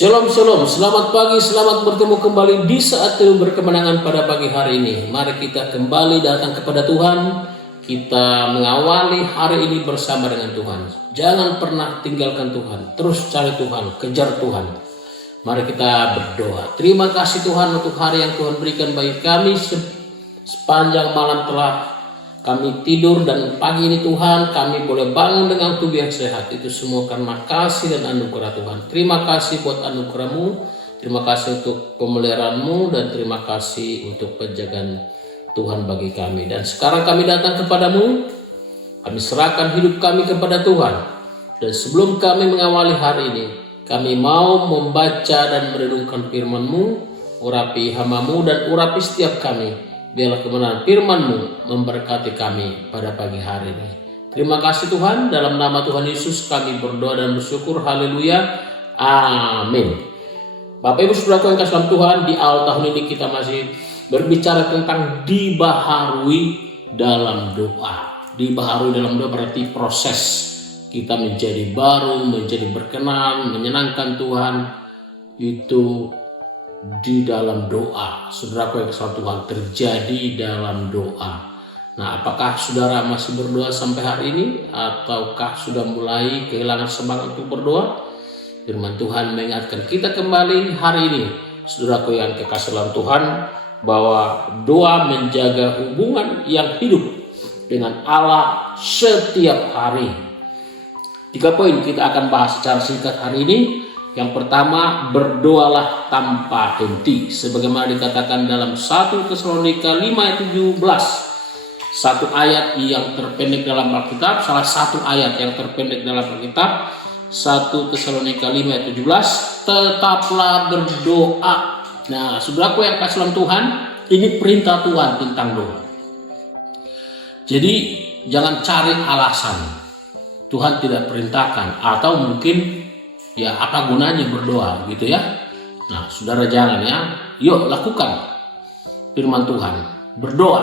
Shalom, shalom, selamat pagi, selamat bertemu kembali di saat teduh berkemenangan pada pagi hari ini. Mari kita kembali datang kepada Tuhan, kita mengawali hari ini bersama dengan Tuhan. Jangan pernah tinggalkan Tuhan, terus cari Tuhan, kejar Tuhan. Mari kita berdoa. Terima kasih Tuhan untuk hari yang Tuhan berikan bagi kami. Sepanjang malam telah kami tidur dan pagi ini Tuhan kami boleh bangun dengan tubuh yang sehat. Itu semua karena kasih dan anugerah Tuhan. Terima kasih buat anugerah-Mu, terima kasih untuk pemeliharaan-Mu, dan terima kasih untuk penjagaan Tuhan bagi kami. Dan sekarang kami datang kepadamu, kami serahkan hidup kami kepada Tuhan. Dan sebelum kami mengawali hari ini, kami mau membaca dan merenungkan firman-Mu. Urapi hamba-Mu dan urapi setiap kami. Biarlah kebenaran firman-Mu memberkati kami pada pagi hari ini. Terima kasih Tuhan, dalam nama Tuhan Yesus kami berdoa dan bersyukur. Haleluya, amin. Bapak Ibu Saudaraku yang kasih dalam Tuhan, di awal tahun ini kita masih berbicara tentang dibaharui dalam doa. Dibaharui dalam doa berarti proses kita menjadi baru, menjadi berkenan, menyenangkan Tuhan, itu di dalam doa. Saudaraku yang kasih Tuhan, terjadi dalam doa. Nah, apakah saudara masih berdoa sampai hari ini, ataukah sudah mulai kehilangan semangat untuk berdoa? Firman Tuhan mengingatkan kita kembali hari ini, saudaraku yang kekasih dalam Tuhan, bahwa doa menjaga hubungan yang hidup dengan Allah setiap hari. 3 poin kita akan bahas secara singkat hari ini. Yang pertama, berdoalah tanpa henti, sebagaimana dikatakan dalam 1 Tesalonika 5 ayat 17. Satu ayat yang terpendek dalam Alkitab, salah satu ayat yang terpendek dalam Alkitab, 1 Tesalonika 5 ayat 17, tetaplah berdoa. Nah, saudaraku yang kasih dalam Tuhan, ini perintah Tuhan tentang doa. Jadi jangan cari alasan Tuhan tidak perintahkan, atau mungkin ya apa gunanya berdoa gitu ya. Nah, saudara jangan ya. Yuk lakukan firman Tuhan, berdoa.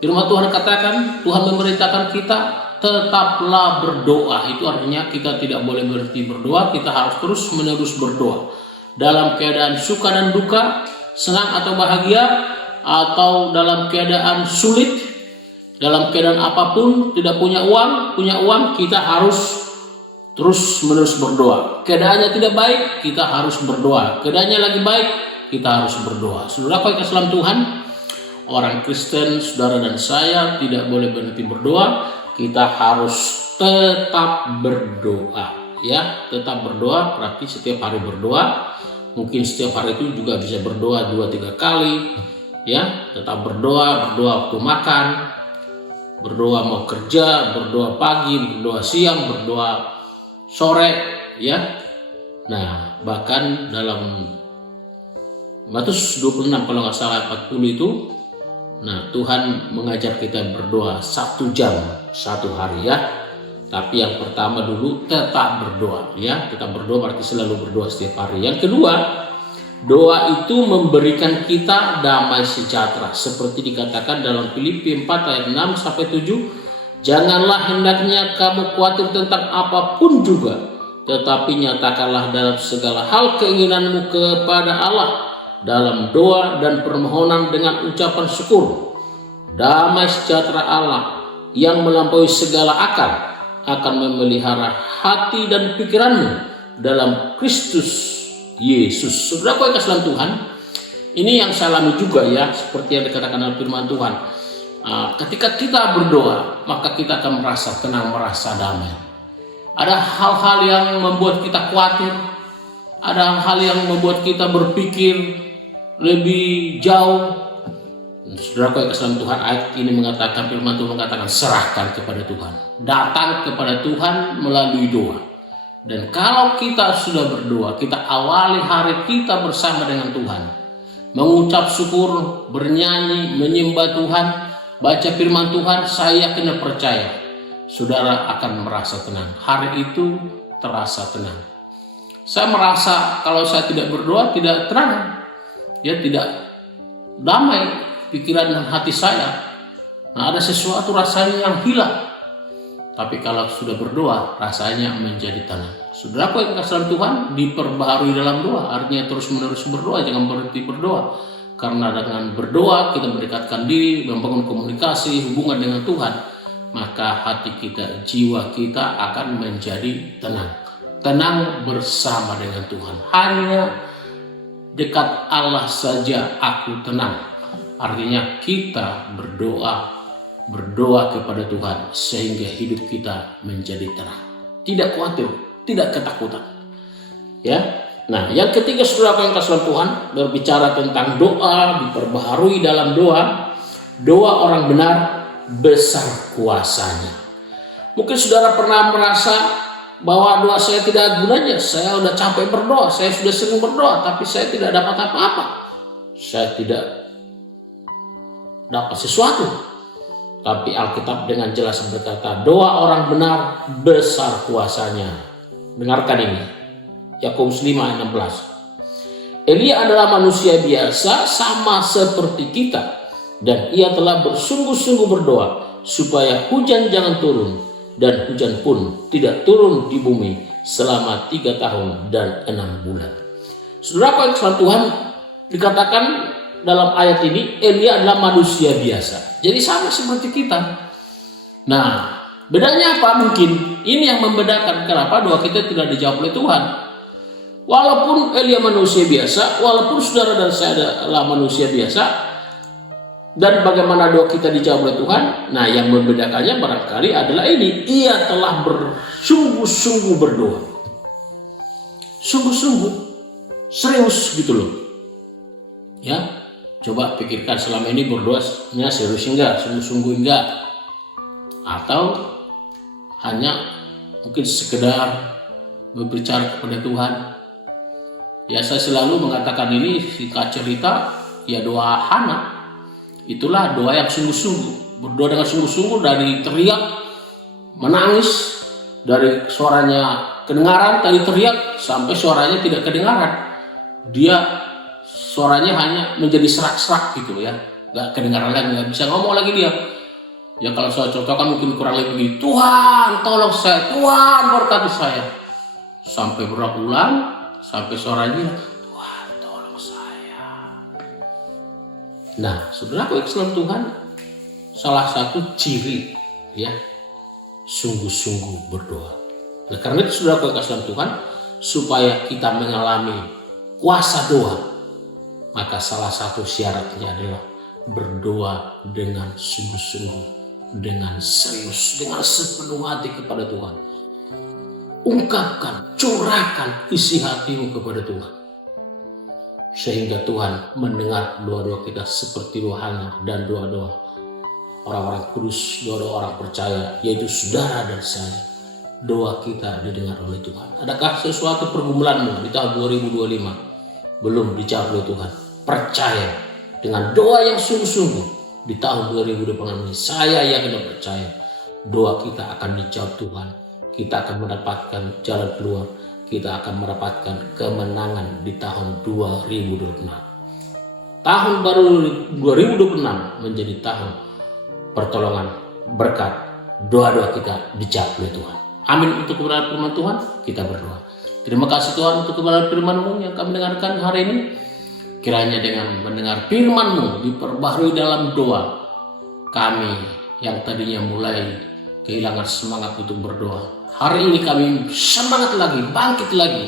Firman Tuhan katakan, Tuhan memerintahkan kita tetaplah berdoa. Itu artinya kita tidak boleh berhenti berdoa, kita harus terus menerus berdoa. Dalam keadaan suka dan duka, senang atau bahagia, atau dalam keadaan sulit, dalam keadaan apapun, tidak punya uang, kita harus terus menerus berdoa. Keadaannya tidak baik, kita harus berdoa. Keadaannya lagi baik, kita harus berdoa. Saudara yang kasih dalam Tuhan, orang Kristen, saudara dan saya tidak boleh berhenti berdoa. Kita harus tetap berdoa, ya, tetap berdoa. Berarti setiap hari berdoa. Mungkin setiap hari itu juga bisa berdoa 2-3 kali, ya. Tetap berdoa waktu makan, berdoa mau kerja, berdoa pagi, berdoa siang, berdoa sore, ya. Nah, bahkan dalam Matius 26 kalau nggak salah 40 itu, nah Tuhan mengajar kita berdoa 1 jam 1 hari, ya. Tapi yang pertama dulu tetap berdoa, ya. Tetap berdoa berarti selalu berdoa setiap hari. Yang kedua, doa itu memberikan kita damai sejahtera, seperti dikatakan dalam Filipi 4 ayat 6 sampai 7. Janganlah hendaknya kamu khawatir tentang apapun juga, tetapi nyatakanlah dalam segala hal keinginanmu kepada Allah dalam doa dan permohonan dengan ucapan syukur. Damai sejahtera Allah yang melampaui segala akal akan memelihara hati dan pikiranmu dalam Kristus Yesus. Saudaraku yang kasih dalam Tuhan, ini yang saya alami juga, ya, seperti yang dikatakan dalam firman Tuhan. Ketika kita berdoa, maka kita akan merasa tenang, merasa damai. Ada hal-hal yang membuat kita khawatir, ada hal yang membuat kita berpikir lebih jauh. Saudara yang kasih Tuhan, ayat ini mengatakan, firman Tuhan mengatakan, serahkan kepada Tuhan, datang kepada Tuhan melalui doa. Dan kalau kita sudah berdoa, kita awali hari kita bersama dengan Tuhan, mengucap syukur, bernyanyi, menyembah Tuhan, baca firman Tuhan, saya yakin dan percaya saudara akan merasa tenang. Hari itu terasa tenang. Saya merasa kalau saya tidak berdoa tidak tenang, ya, tidak damai pikiran dan hati saya. Nah, ada sesuatu rasanya yang hilang. Tapi kalau sudah berdoa, rasanya menjadi tenang. saudaraku yang kasih Tuhan, diperbaharui dalam doa. Artinya terus menerus berdoa, jangan berhenti berdoa. Karena dengan berdoa kita mendekatkan diri, membangun komunikasi, hubungan dengan Tuhan, maka hati kita, jiwa kita akan menjadi tenang. Tenang bersama dengan Tuhan. Hanya dekat Allah saja aku tenang. Artinya kita berdoa kepada Tuhan sehingga hidup kita menjadi tenang. Tidak khawatir, tidak ketakutan. Ya. Nah, yang ketiga saudara yang kasih Tuhan, berbicara tentang doa, diperbaharui dalam doa. Doa orang benar besar kuasanya. Mungkin saudara pernah merasa bahwa doa saya tidak ada gunanya. Saya sudah capek berdoa, saya sudah sering berdoa, tapi saya tidak dapat apa-apa. Saya tidak dapat sesuatu. Tapi Alkitab dengan jelas berkata, doa orang benar besar kuasanya. Dengarkan ini, Yakobus 5:16. Elia adalah manusia biasa sama seperti kita, dan ia telah bersungguh-sungguh berdoa supaya hujan jangan turun, dan hujan pun tidak turun di bumi selama 3 tahun dan 6 bulan. Saudara yang kasih Tuhan, dikatakan dalam ayat ini Elia adalah manusia biasa. Jadi sama seperti kita. Nah, bedanya apa? Mungkin ini yang membedakan kenapa doa kita tidak dijawab oleh Tuhan. Walaupun Elia manusia biasa, walaupun saudara dan saya adalah manusia biasa, dan bagaimana doa kita dijawab oleh Tuhan. Nah, yang membedakannya barangkali adalah ini, ia telah bersungguh-sungguh berdoa. Sungguh-sungguh, serius gitu loh. Ya, coba pikirkan selama ini berdoanya serius enggak, sungguh-sungguh enggak, atau hanya mungkin sekedar berbicara kepada Tuhan. Ya, saya selalu mengatakan ini singkat cerita, ya doa Hana. Itulah doa yang sungguh-sungguh, berdoa dengan sungguh-sungguh, dari teriak, menangis, dari suaranya kedengaran, tadi teriak sampai suaranya tidak kedengaran. Dia suaranya hanya menjadi serak-serak gitu ya, nggak kedengaran lagi, nggak bisa ngomong lagi dia. Ya kalau saya contohkan mungkin kurang lebih begini, Tuhan tolong saya, Tuhan berkati saya. Sampai berapa bulan, sampai suaranya, Tuhan tolong saya. Nah, saudaraku yang Tuhan, salah satu ciri ya sungguh-sungguh berdoa. Nah, karena itu saudaraku yang Tuhan, supaya kita mengalami kuasa doa, maka salah satu syaratnya adalah berdoa dengan sungguh-sungguh, dengan serius, dengan sepenuh hati kepada Tuhan. Ungkapkan, curahkan isi hatimu kepada Tuhan, sehingga Tuhan mendengar doa-doa kita seperti doa Hana dan doa-doa orang-orang kudus, doa-doa orang percaya, yaitu saudara dan saya. Doa kita didengar oleh Tuhan. Adakah sesuatu pergumulanmu di tahun 2025 belum dijawab oleh Tuhan? Percaya dengan doa yang sungguh-sungguh di tahun 2026 ini, saya yakin dan percaya doa kita akan dijawab Tuhan. Kita akan mendapatkan jalan keluar, kita akan mendapatkan kemenangan di tahun 2026. Tahun baru 2026 menjadi tahun pertolongan, berkat, doa-doa kita dijawab oleh Tuhan. Amin. Untuk kebenaran firman Tuhan kita berdoa. Terima kasih Tuhan untuk kebenaran firman-Mu yang kami dengarkan hari ini. Kiranya dengan mendengar firman-Mu diperbaharui dalam doa kami yang tadinya mulai kehilangan semangat untuk berdoa. Hari ini kami semangat lagi, bangkit lagi,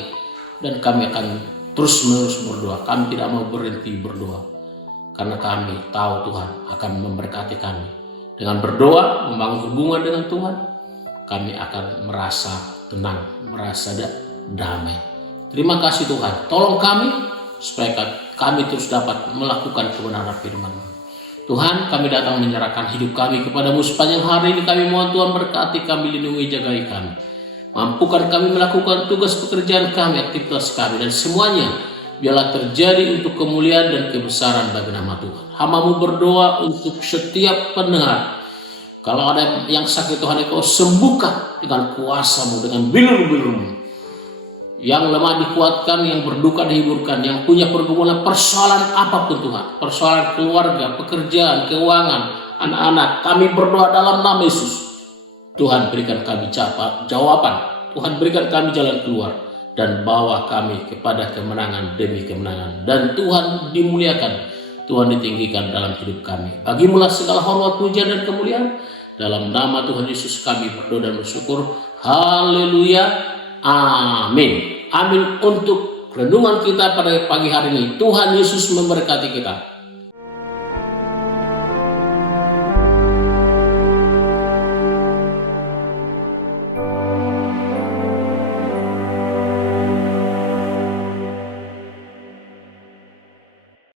dan kami akan terus menerus berdoa. Kami tidak mau berhenti berdoa, karena kami tahu Tuhan akan memberkati kami. Dengan berdoa, membangun hubungan dengan Tuhan, kami akan merasa tenang, merasa damai. Terima kasih Tuhan, tolong kami supaya kami terus dapat melakukan kebenaran firman-Mu. Tuhan, kami datang menyerahkan hidup kami kepada-Mu sepanjang hari ini. Kami mohon Tuhan berkati kami, lindungi, jagai kami. Mampukan kami melakukan tugas pekerjaan kami, aktivitas kami, dan semuanya biarlah terjadi untuk kemuliaan dan kebesaran bagi nama Tuhan. Hamba-Mu berdoa untuk setiap pendengar. Kalau ada yang sakit Tuhan, Engkau sembuhkan dengan kuasa-Mu, dengan bilur-bilur-Mu. Yang lemah dikuatkan, yang berduka dihiburkan, yang punya pergumulan persoalan apapun Tuhan, persoalan keluarga, pekerjaan, keuangan, anak-anak, kami berdoa dalam nama Yesus. Tuhan berikan kami jawaban Tuhan berikan kami jalan keluar dan bawa kami kepada kemenangan demi kemenangan. Dan Tuhan dimuliakan, Tuhan ditinggikan dalam hidup kami. Bagimulah segala hormat, pujian dan kemuliaan. Dalam nama Tuhan Yesus kami berdoa dan bersyukur. Haleluya. Amin. Amin untuk renungan kita pada pagi hari ini. Tuhan Yesus memberkati kita.